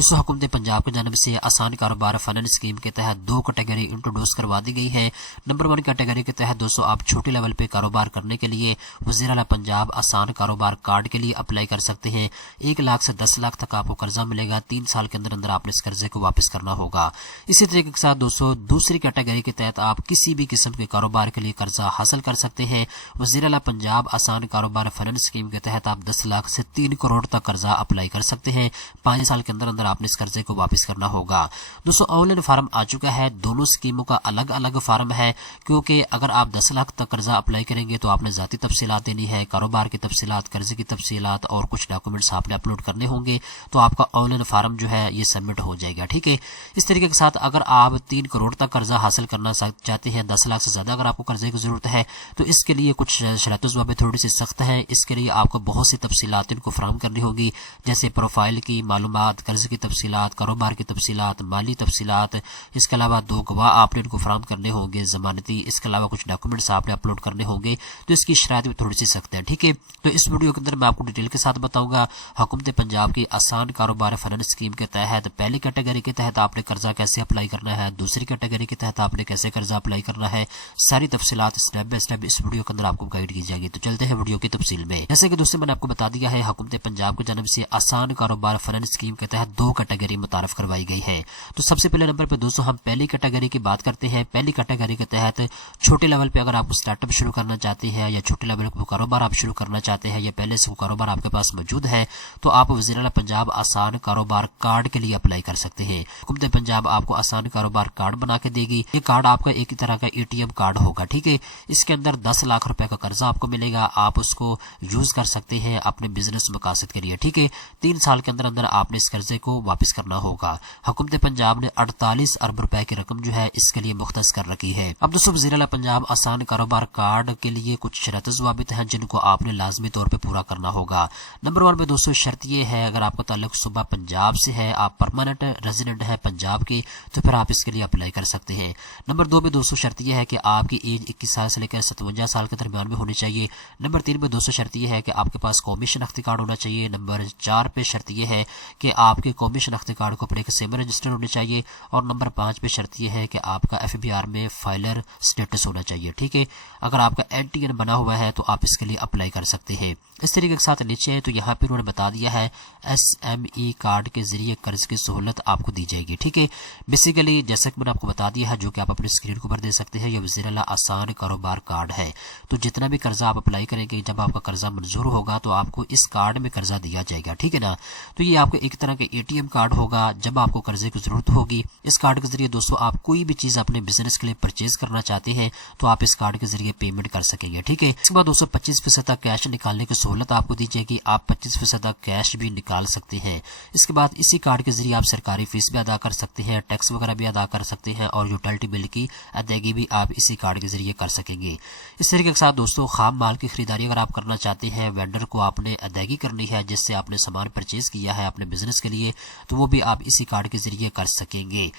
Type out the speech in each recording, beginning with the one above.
दोस्तों हुकूमत पंजाब की जानिब से आसान कारोबार फाइनेंस स्कीम के तहत 2 कैटेगरी इंट्रोड्यूस करवा दी गई है। नंबर 1 कैटेगरी के तहत दोस्तों आप छोटे लेवल पे कारोबार करने के लिए वज़ीर आला पंजाब आसान कारोबार कार्ड के लिए अप्लाई कर सकते हैं। 1 लाख से 10 लाख तक आपको कर्जा मिलेगा। 3 साल के अंदर अंदर आपने इस कर्जे को वापस करना होगा। इसी तरीके के साथ दोस्तों दूसरी कैटेगरी के तहत आप किसी भी किस्म के कारोबार के लिए कर्जा हासिल कर सकते हैं। वज़ीर आला पंजाब आसान कारोबार फाइनेंस स्कीम के तहत आप 10 लाख से 3 करोड़ तक कर्जा अप्लाई कर सकते हैं। 5 साल के अंदर अंदर आपने इस कर्जे को वापस करना होगा। दोस्तों ऑनलाइन फार्म आ चुका है। दोनों स्कीमों का अलग अलग फार्म है, क्योंकि अगर आप 10 लाख तक कर्जा अप्लाई करेंगे तो आपने ज़ाती तफसीलात देनी है, कारोबार की तफसीलात, कर्जे की तफसीलात और कुछ डॉक्यूमेंट्स आपने अपलोड करने होंगे, तो आपका ऑनलाइन फार्म जो है ये सबमिट हो जाएगा। ठीक है। इस तरीके के साथ अगर आप 3 करोड़ तक कर्जा हासिल करना चाहते हैं, 10 लाख से ज़्यादा अगर आपको कर्जे की ज़रूरत है, तो इसके लिए कुछ शर्त ज़वाबित थोड़ी सी सख्त हैं। इसके लिए आपको बहुत सी तफसीलात इनको फराहम करनी होगी, जैसे प्रोफाइल की मालूमात, कर्ज की तफसीलात, कारोबार की तफसीलात, माली तफसीलात। इसके अलावा 2 गवाह आपने इनको फराहम करने होंगे ज़मानती। इसके अलावा कुछ डॉक्यूमेंट्स आपने अपलोड करने होंगे। तो इसकी शराइत भी थोड़ी सी सख्त है। ठीक है। तो इस वीडियो के अंदर मैं आपको डिटेल के साथ बताऊंगा हुकूमत पंजाब की आसान कारोबार फाइनेंस स्कीम के तहत पहली कैटेगरी के तहत आपने कर्जा कैसे अप्लाई करना है, दूसरी कैटेगरी के तहत आपने कैसे कर्जा अप्लाई करना है। सारी तफसीलात स्टेप बाय स्टेप इस वीडियो के अंदर आपको गाइड की जाएगी। तो चलते हैं वीडियो की तफसील में। जैसे कि दोस्तों मैंने आपको बता दिया है, हुकूमत पंजाब की जानिब से आसान कारोबार फाइनेंस स्कीम के तहत 2 कैटेगरी मुतारफ करवाई गई है। तो सबसे पहले नंबर पे दोस्तों हम पहली कैटेगरी की बात करते हैं। पहली कैटेगरी के तहत छोटे लेवल पे अगर आप स्टार्टअप शुरू करना चाहते हैं या छोटे लेवल पर कारोबार आप शुरू करना चाहते हैं या पहले से वो कारोबार आपके पास मौजूद है, तो आप वज़ीर आला पंजाब आसान कारोबार कार्ड के लिए अप्लाई कर सकते हैं। हुकूमत पंजाब आपको आसान कारोबार कार्ड बना के देगी। ये कार्ड आपका एक तरह का ATM कार्ड होगा। ठीक है। इसके अंदर 10 लाख रुपए का कर्जा आपको मिलेगा। आप उसको यूज कर सकते हैं अपने बिजनेस मकासद के लिए। ठीक है। 3 साल के अंदर अंदर आपने इस कर्जे को वापस करना होगा। हुकूमत पंजाब ने 48 अरब रुपए की रकम जो है इसके लिए मुख्तस कर रखी है। अब दोस्तों वज़ीर आला पंजाब आसान कारोबार कार्ड के लिए कुछ शर्त ज़वाबित हैं जिनको आपने लाजमी तौर पे पूरा करना होगा। नंबर 1 पे दोस्तों शर्त ये है, अगर आपका ताल्लुक सूबा पंजाब से है, आप परमानेंट रेजिडेंट है पंजाब के, तो फिर आप इसके लिए अप्लाई कर सकते हैं। नंबर 2 पे दोस्तों शर्त यह है कि आपकी एज 21 साल से लेकर 57 साल के दरमियान में होनी चाहिए। नंबर 3 पे दोस्तों शर्त यह है कि आपके पास कौमी शनाख्ती कार्ड होना चाहिए। नंबर 4 पे शर्त यह है कि आपके कौमी शनाख्ती कार्ड को अपने किसी में रजिस्टर होने चाहिए। और नंबर 5 पे शर्त यह है कि आपका FBR में फाइलर स्टेटस होना चाहिए। ठीक है। अगर आपका NTN बना हुआ है तो आप इसके लिए अप्लाई कर सकते हैं। इस तरीके के साथ नीचे है तो यहाँ पे उन्होंने बता दिया है SME कार्ड के जरिए कर्ज की सहूलत आपको दी जाएगी। ठीक है। बेसिकली जैसा कि मैंने आपको बता दिया है, जो कि आप अपने स्क्रीन के ऊपर दे सकते हैं, यह वज़ीर आला आसान कारोबार कार्ड है। तो जितना भी कर्जा आप अप्लाई करेंगे, जब आपका कर्जा मंजूर होगा तो आपको इस कार्ड में कर्जा दिया जाएगा। ठीक है ना। तो ये आपको एक तरह का ATM कार्ड होगा। जब आपको कर्जे की जरूरत होगी, इस कार्ड के जरिए दोस्तों आप कोई भी चीज अपने बिजनेस के लिए परचेज करना चाहते हैं तो आप इस कार्ड के जरिए पेमेंट कर सकेंगे। ठीक है। इसके बाद दोस्तों 25% तक कैश निकालने की सहूलत आपको दी जाएगी। आप 25% तक कैश भी निकाल सकते हैं। इसके बाद इसी कार्ड के जरिए आप सरकारी फीस भी अदा कर सकते हैं, टैक्स वगैरह भी अदा कर सकते हैं और यूटिलिटी बिल की अदायगी भी आप इसी कार्ड के जरिए कर सकेंगे। इस तरीके के साथ दोस्तों खाम माल की खरीदारी अगर आप करना चाहते हैं, वेंडर को आपने अदायगी करनी है जिससे आपने सामान परचेज किया है अपने बिजनेस के लिए, तो वो भी आप इसी कार्ड के जरिए कर सकेंगे।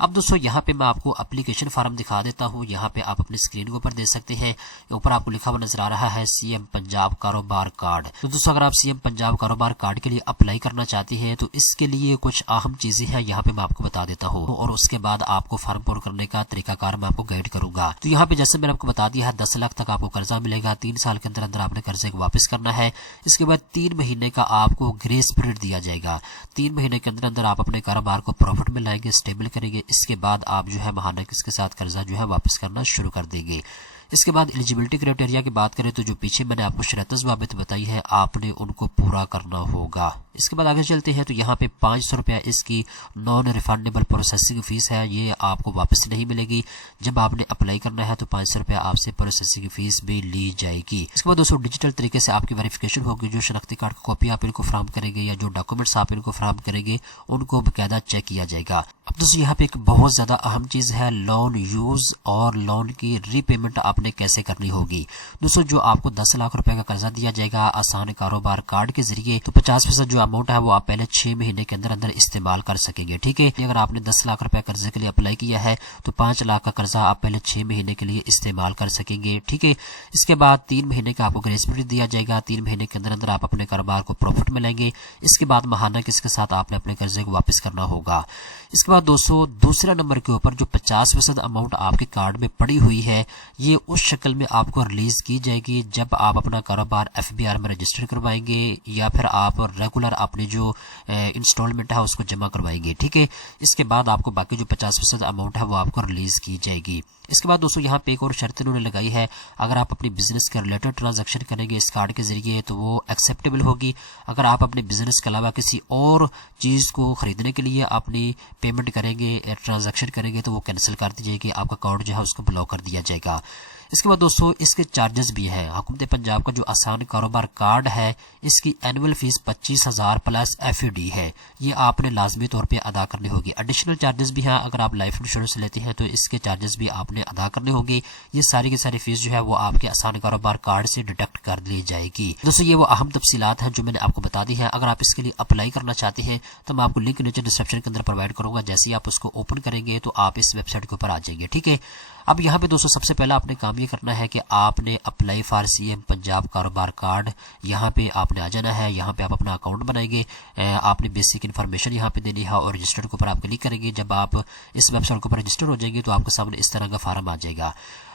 अब दोस्तों यहाँ पे मैं आपको एप्लीकेशन फॉर्म दिखा देता हूँ। यहाँ पे आप अपनी स्क्रीन के ऊपर दे सकते हैं। ऊपर आपको लिखा हुआ नजर आ रहा है CM पंजाब कारोबार कार्ड। तो दोस्तों अगर आप CM पंजाब कारोबार कार्ड के लिए अप्लाई करना चाहते हैं तो इसके लिए कुछ अहम चीजें हैं, यहाँ पे मैं आपको बता देता हूँ और उसके बाद आपको फॉर्म पूरा करने का तरीकाकार मैं आपको गाइड करूंगा। तो यहाँ पे जैसे मैंने आपको बता दिया है, 10 लाख तक आपको कर्जा मिलेगा। 3 साल के अंदर अंदर आपने कर्जे को वापस करना है। इसके बाद 3 महीने का आपको ग्रेस पीरियड दिया जाएगा। 3 महीने के अंदर अंदर आप अपने कारोबार को प्रॉफिट में लाएंगे, स्टेबल करेंगे। इसके बाद आप जो है महाना किसके साथ कर्जा जो है वापस करना शुरू कर देंगे। इसके बाद एलिजिबिलिटी क्राइटेरिया की बात करें तो जो पीछे मैंने आपको शर्त ज़वाबित बताई है, आपने उनको पूरा करना होगा। इसके बाद आगे चलते हैं तो यहाँ पे 500 रुपया इसकी नॉन रिफंडेबल प्रोसेसिंग फीस है, ये आपको वापस नहीं मिलेगी। जब आपने अप्लाई करना है तो 500 रुपया आपसे प्रोसेसिंग फीस भी ली जाएगी। इसके बाद दोस्तों डिजिटल तरीके से आपकी वेरिफिकेशन होगी। जो शनाख्ती कार्ड की कॉपी आप इनको फराहम करेंगे या जो डॉक्यूमेंट्स आप इनको फराहम करेंगे उनको बाकायदा चेक किया जाएगा। अब दोस्तों यहाँ पे एक बहुत ज्यादा अहम चीज है, लोन यूज और लोन की रीपेमेंट आपने कैसे करनी होगी। दोस्तों जो आपको 10 लाख रुपए का कर्जा दिया जाएगा आसान कारोबार कार्ड के जरिए, तो 50% जो जो अमाउंट है वो आप पहले 6 महीने के अंदर अंदर इस्तेमाल कर सकेंगे। ठीक है, अगर आपने 10 लाख रुपए कर्जे के लिए अप्लाई किया है तो 5 लाख का कर्जा आप पहले 6 महीने के लिए इस्तेमाल कर सकेंगे। ठीक है, इसके बाद 3 महीने का आपको ग्रेस पीरियड दिया जाएगा। 3 महीने के अंदर अंदर आप अपने कारोबार को प्रॉफिट में लेंगे। इसके बाद महाना किसके साथ आपने अपने कर्जे को वापस करना होगा। इसके बाद दोस्तों दूसरे नंबर के ऊपर जो 50% अमाउंट आपके कार्ड में पड़ी हुई है ये उस शक्ल में आपको रिलीज की जाएगी जब आप अपना कारोबार FBR में रजिस्टर करवाएंगे या फिर आप रेगुलर अपनी जो इंस्टॉलमेंट है उसको जमा करवाएंगे। ठीक है, इसके बाद आपको बाकी जो 50% अमाउंट है वो आपको रिलीज की जाएगी। इसके बाद दोस्तों यहाँ पे एक और शर्त इन्होंने लगाई है, अगर आप अपनी बिजनेस के रिलेटेड ट्रांजैक्शन करेंगे इस कार्ड के जरिए तो वो एक्सेप्टेबल होगी। अगर आप अपने बिजनेस के अलावा किसी और चीज़ को खरीदने के लिए अपनी पेमेंट करेंगे, ट्रांजैक्शन करेंगे तो वो कैंसिल कर दी जाएगी, आपका अकाउंट जो है उसको ब्लॉक कर दिया जाएगा। इसके बाद दोस्तों इसके चार्जेस भी है। हुकूमत पंजाब का जो आसान कारोबार कार्ड है इसकी एनुअल फीस 25,000 प्लस FAD है, ये आपने लाजमी तौर पे अदा करनी होगी। एडिशनल चार्जेस भी हैं, अगर आप लाइफ इंश्योरेंस लेते हैं तो इसके चार्जेस भी आपने अदा करने होंगे। ये सारी की सारी फीस जो है वो आपके आसान कारोबार कार्ड से डिडक्ट कर ली जाएगी। दोस्तों ये वो अहम तफसीलात हैं जो मैंने आपको बता दी है। अगर आप इसके लिए अप्लाई करना चाहते हैं तो मैं आपको लिंक नीचे डिस्क्रिप्शन के अंदर प्रोवाइड करूंगा। जैसे ही आप उसको ओपन करेंगे तो आप इस वेबसाइट के ऊपर आ जाएंगे। ठीक है, अब यहाँ पे दोस्तों सबसे पहला आपने काम ये करना है कि आपने अप्लाई फॉर CM पंजाब कारोबार कार्ड यहाँ पे आपने आ जाना है। यहाँ पे आप अपना अकाउंट बनाएंगे, आपने बेसिक इन्फॉर्मेशन यहाँ पे देनी है और रजिस्टर्ड के ऊपर आप क्लिक करेंगे। जब आप इस वेबसाइट के ऊपर रजिस्टर हो जाएंगे तो आपके सामने इस तरह का फार्म आ जाएगा।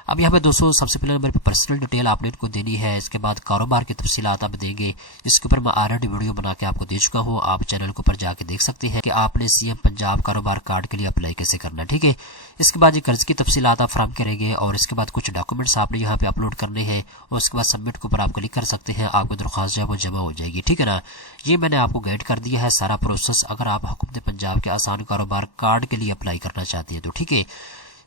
अब यहाँ पे दोस्तों सबसे पहले नंबर पे पर्सनल डिटेल आपने इनको देनी है। इसके बाद कारोबार की तफसीलात आप देंगे। इसके ऊपर मैं ऑलरेडी वीडियो बना के आपको दे चुका हूँ, आप चैनल के ऊपर जाके देख सकते हैं कि आपने CM पंजाब कारोबार कार्ड के लिए अप्लाई कैसे करना है। ठीक है, इसके बाद ये कर्ज की तफसीलात आप फ्राहम करेंगे और इसके बाद कुछ डॉक्यूमेंट्स आपने यहाँ पे अपलोड करने हैं और उसके बाद सबमिट के ऊपर आप क्लिक कर सकते हैं, आपकी दरख्वास्त जो है वो जमा हो जाएगी। ठीक है ना, ये मैंने आपको गाइड कर दिया है सारा प्रोसेस अगर आप हुकूमत पंजाब के आसान कारोबार कार्ड के लिए अप्लाई करना चाहते हैं तो। ठीक है,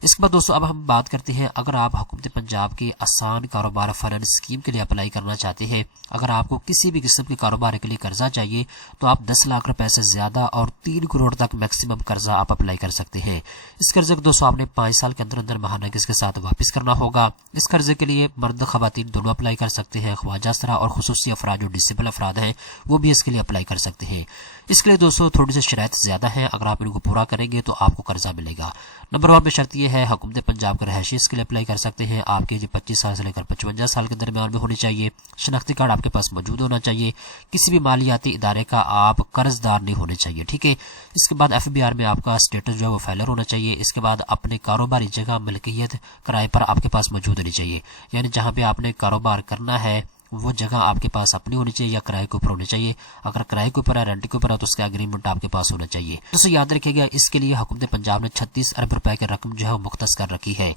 इसके बाद दोस्तों अब हम बात करते हैं अगर आप हुकूमत पंजाब के आसान कारोबार फाइनेंस स्कीम के लिए अप्लाई करना चाहते हैं, अगर आपको किसी भी किस्म के कारोबार के लिए कर्जा चाहिए तो आप 10 लाख रुपए से ज्यादा और 3 करोड़ तक मैक्सिमम कर्जा आप अप्लाई कर सकते हैं। इस कर्जे को दोस्तों आपने 5 साल के अंदर अंदर महाना किस्त के साथ वापस करना होगा। इस कर्जे के लिए मर्द खवातीन दोनों अप्लाई कर सकते हैं, ख्वाजा सरा और खुसूसी अफराद जो डिसेबल अफराद हैं वो भी इसके लिए अप्लाई कर सकते हैं। इसके लिए दोस्तों थोड़ी सी शराइत ज्यादा है, अगर आप इनको पूरा करेंगे तो आपको कर्जा मिलेगा। नंबर 1 पे शर्त यह है हुकूमत पंजाब का रहायशी इसके लिए अप्लाई कर सकते हैं। आपकी एज 25 साल से लेकर 55 साल के दरमियान में होनी चाहिए। शनाख्ती कार्ड आपके पास मौजूद होना चाहिए। किसी भी मालियाती इदारे का आप कर्जदार नहीं होने चाहिए। ठीक है, इसके बाद FBR में आपका स्टेटस जो है वो फाइलर होना चाहिए। इसके बाद अपने कारोबारी जगह मलकियत किराए पर आपके पास मौजूद होनी चाहिए, यानी जहाँ पे आपने कारोबार करना है वो जगह आपके पास अपनी होनी चाहिए या किराए के ऊपर होनी चाहिए। अगर किराए के ऊपर है, रेंट के ऊपर है तो उसका एग्रीमेंट आपके पास होना चाहिए। दोस्तों याद रखिएगा इसके लिए हुकूमत पंजाब ने 36 अरब रुपए की रकम जो है वो मुख्तस कर रखी है।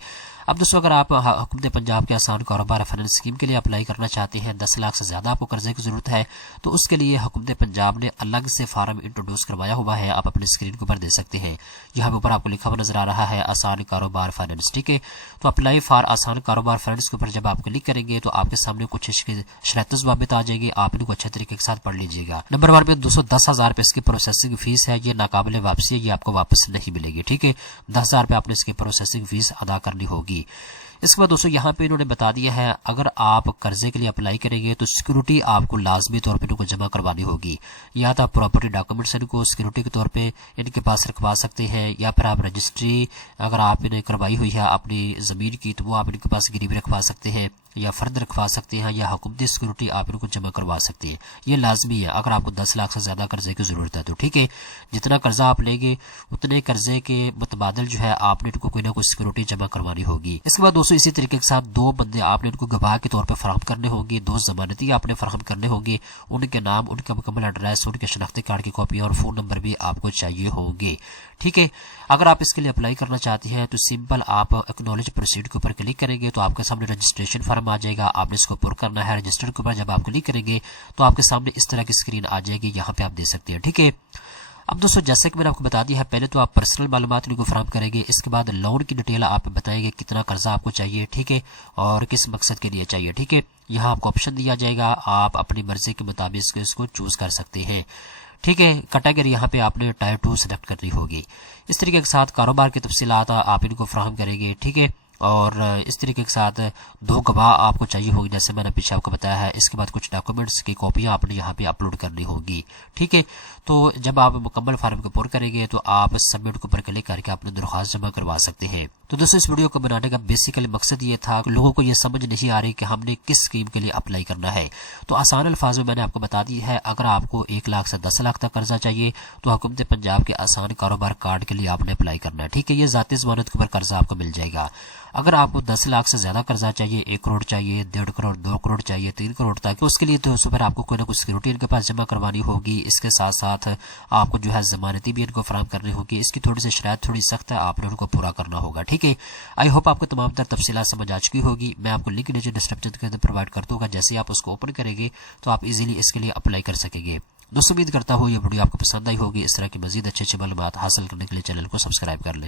अब दोस्तों अगर आप हुकूमत पंजाब के आसान कारोबार फाइनेंस स्कीम के लिए अप्लाई करना चाहते हैं, 10 लाख से ज्यादा आपको कर्जे की जरूरत है तो उसके लिए हुकूमत पंजाब ने अलग से फार्म इंट्रोड्यूस करवाया हुआ है, आप अपनी स्क्रीन के ऊपर दे सकते हैं। यहाँ पे ऊपर आपको लिखा हुआ नजर आ रहा है आसान कारोबार फाइनेंस। ठीक है, तो अप्लाई फॉर आसान कारोबार फाइनेंस के ऊपर जब आप क्लिक करेंगे तो आपके सामने कुछ इसके शर्त ज़वाबित आ जाएगी, आप इनको अच्छे तरीके के साथ पढ़ लीजिएगा। नंबर 1 पे 210,000 रुपए इसकी प्रोसेसिंग फीस है, ये नाकाबिले वापसी है, ये आपको वापस नहीं मिलेगी। ठीक है, 10,000 रुपए आपने इसकी प्रोसेसिंग फीस अदा करनी होगी। इसके बाद दोस्तों यहाँ पे इन्होंने बता दिया है अगर आप कर्जे के लिए अप्लाई करेंगे तो सिक्योरिटी आपको लाजमी तौर पे इनको जमा करवानी होगी। या तो आप प्रॉपर्टी डॉक्यूमेंट्स इनको सिक्योरिटी के तौर पे इनके पास रखवा सकते हैं, या फिर आप रजिस्ट्री अगर आप इन्हें करवाई हुई है अपनी ज़मीन की तो वो आप इनके पास गिरवी रखवा सकते हैं, या फर्द रखवा सकते हैं, या हुकूमती सिक्योरिटी आप इनको जमा करवा सकते हैं। ये लाजमी है अगर आपको 10 लाख से ज्यादा कर्जे की जरूरत है तो। ठीक है, जितना कर्जा आप लेंगे उतने कर्जे के मुतबादिल जो है आपने इनको कोई ना कोई सिक्योरिटी जमा करवानी होगी। इसके बाद दोस्तों इसी तरीके के साथ 2 बंदे आपने इनको गवाह के तौर पर फराहम करने होंगे, 2 जमानती आपने फराहम करने होंगे, उनके नाम, उनका मुकम्मल एड्रेस, उनके शनाख्ती कार्ड की कॉपी और फोन नंबर भी आपको चाहिए होंगे। ठीक है, अगर आप इसके लिए अप्लाई करना चाहते हैं तो सिंपल आप एक्नॉलेज प्रोसीड के ऊपर क्लिक करेंगे तो आपके सामने रजिस्ट्रेशन फॉर्म आ जाएगा, आपने इसको पुर करना है। रजिस्टर के ऊपर जब आप क्लिक करेंगे तो आपके सामने इस तरह की स्क्रीन आ जाएगी, यहाँ पे आप दे सकते हैं। ठीक है, अब दोस्तों जैसे कि मैंने आपको बता दिया है, पहले तो आप पर्सनल मालूमात इनको फराहम करेंगे, इसके बाद लोन की डिटेल आप बताएंगे कितना कर्जा आपको चाहिए। ठीक है, और किस मकसद के लिए चाहिए। ठीक है, यहाँ आपको ऑप्शन दिया जाएगा, आप अपनी मर्जी के मुताबिक इसको चूज कर सकते हैं। ठीक है, कैटेगरी यहाँ पे आपने टायर 2 सेलेक्ट करनी होगी। इस तरीके के साथ कारोबार की तफसीलात आप इनको फराहम करेंगे। ठीक है, اور اس طریقے کے ساتھ 2 گواہ آپ کو چاہیے ہوگی، جیسے میں نے پیچھے آپ کو بتایا ہے۔ اس کے بعد کچھ ڈاکومنٹس کی کاپیاں آپ نے یہاں پہ اپلوڈ کرنی ہوگی، ٹھیک ہے۔ تو جب آپ مکمل فارم کو پر کریں گے تو آپ سبمٹ کے اوپر کلک کر کے اپنی درخواست جمع کروا سکتے ہیں۔ تو دوستوں اس ویڈیو کو بنانے کا بیسیکلی مقصد یہ تھا کہ لوگوں کو یہ سمجھ نہیں آ رہی کہ ہم نے کس اسکیم کے لیے اپلائی کرنا ہے۔ تو آسان الفاظ میں نے آپ کو بتا دی ہے، اگر آپ کو 1 لاکھ سے 10 لاکھ تک قرضہ چاہیے تو حکومت پنجاب کے آسان کاروبار کارڈ کے لیے آپ نے اپلائی کرنا ہے، ٹھیک ہے۔ یہ ذاتی ضمانت کے اوپر قرضہ آپ کو مل جائے گا۔ اگر آپ کو 10 لاکھ سے زیادہ قرضہ چاہیے، 1 کروڑ چاہیے، 1.5 کروڑ، 2 کروڑ چاہیے، 3 کروڑ تک، تو اس کے لیے تو پھر آپ کو کوئی نہ کوئی سیکورٹی ان کے پاس جمع کروانی ہوگی۔ اس کے ساتھ ساتھ آپ کو جو ہے ضمانتی بھی ان کو فراہم کرنی ہوگی۔ اس کی تھوڑی سی شرائط تھوڑی سخت ہے، آپ نے ان کو پورا کرنا ہوگا، ٹھیک ہے۔ آئی ہوپ آپ کو تمام تر تفصیلات سمجھ آ چکی ہوگی۔ میں آپ کو لنک نیچے ڈسکرپشن کے اندر پرووائڈ کر دوں گا، جیسے آپ اس کو اوپن کریں گے تو آپ ایزیلی اس کے لیے اپلائی کر سکیں گے۔ دوستوں امید کرتا ہوں یہ ویڈیو آپ کو پسند آئی ہوگی۔ اس طرح کی مزید اچھے معلومات حاصل کرنے کے لیے چینل کو سبسکرائب کر لیں۔